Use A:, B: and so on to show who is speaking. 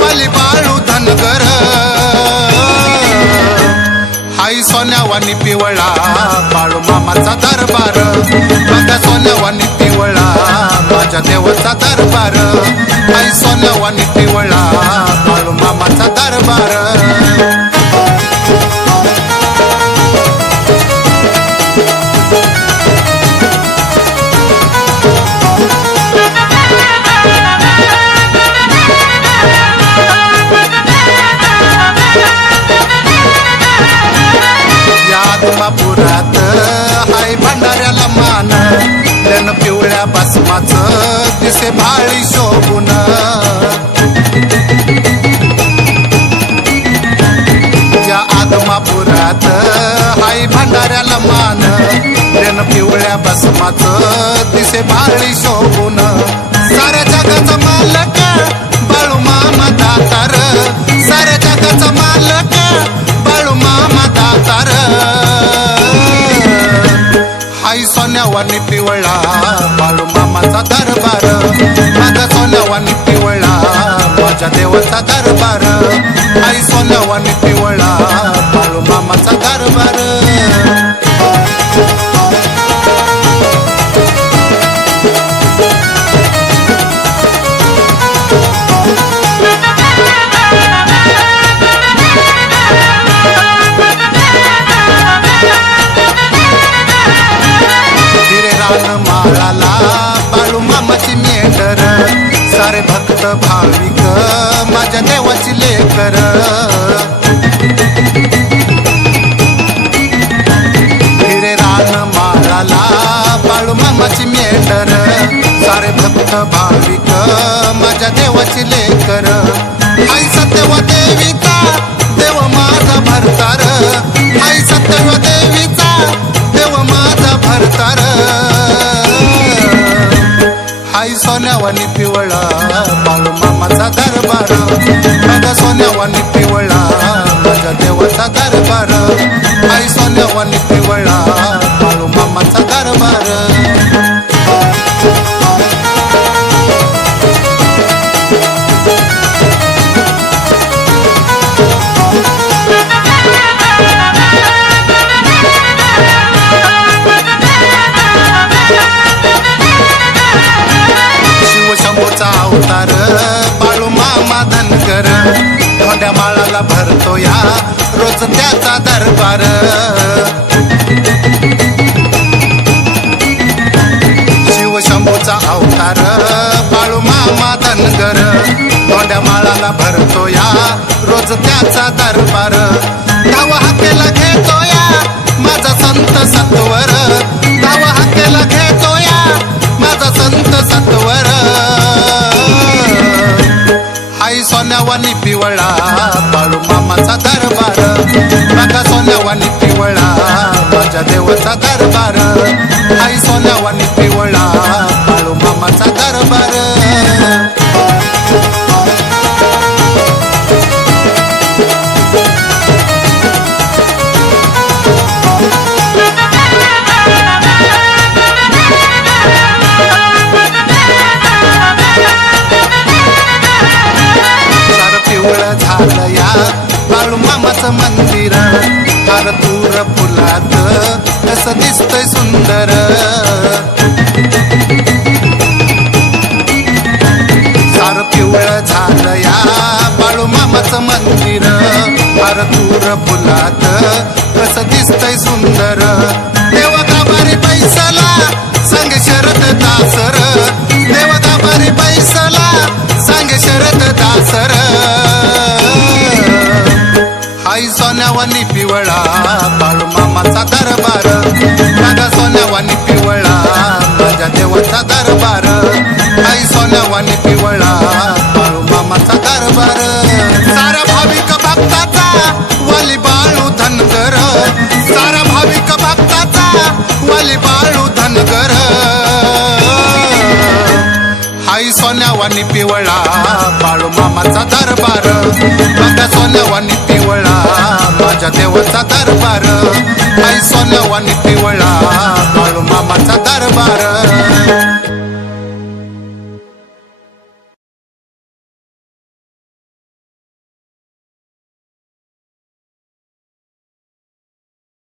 A: वाली बाळू धनगर. हाई सोन्यावानी पिवळा बाळू मामाचा दरबार. माझ्या सोन्यावानी पिवळा माझ्या देवाचा दरबार. हाई सोन्यावानी पिवळा दिसे भाळी शोभून। या आदमापुरात हाय भंडाऱ्याला मान. पिवळ्या बसमाच दिसे भाळी शोभून. पिवळा माझ्या देवाचा दरबार. आई सोन्यावानी पिवळा सारे भाविक माझ्या देवाची लेकर. हिरे रान माराला बाळू मामाची मेटर. सारे भक्त भाविक माझ्या देवाची लेकर. माझ्या देवाचा दरबार हाय सोन्यावानी पिवळा बाळू भरतो या रोज त्याचा दरबार. शिवशंभूचा अवतार बाळू मामा धनगर. तोंड्या माळाला भरतो या रोज त्याचा दरबार. धावा हाकेला घे देवाचा दरबार. हाय सोन्यावानी पिवळा बाळू मामाचा दरबार. सार पिवळं झालं या बाळू मामाचं मंदिर. फार तूर फुलात कसं दिसतंय सुंदर. सार पिवळ झालं या बाळू मामाचं मंदिर. फार दूर फुलात कसं दिसतंय सुंदर. देवता बारी पैसाला सांग शरद दासर. देवता बारी पैसाला सांग शरद दासर. सोन्यावानी पिवळा बाळू मामाचा दरबार. माझा सोन्यावानी पिवळा माझ्या देवाचा दरबार. हाय सोन्यावानी पिवळा बाळू मामाचा दरबार. सारा भाविक भक्ताचा वाली बाळू धनगर. सारा भाविक भक्ताचा वाली बाळू धनगर. हाय सोन्यावानी पिवळा बाळू सोन्यावानी पिवळा आई देवाचा दरबार पिवळ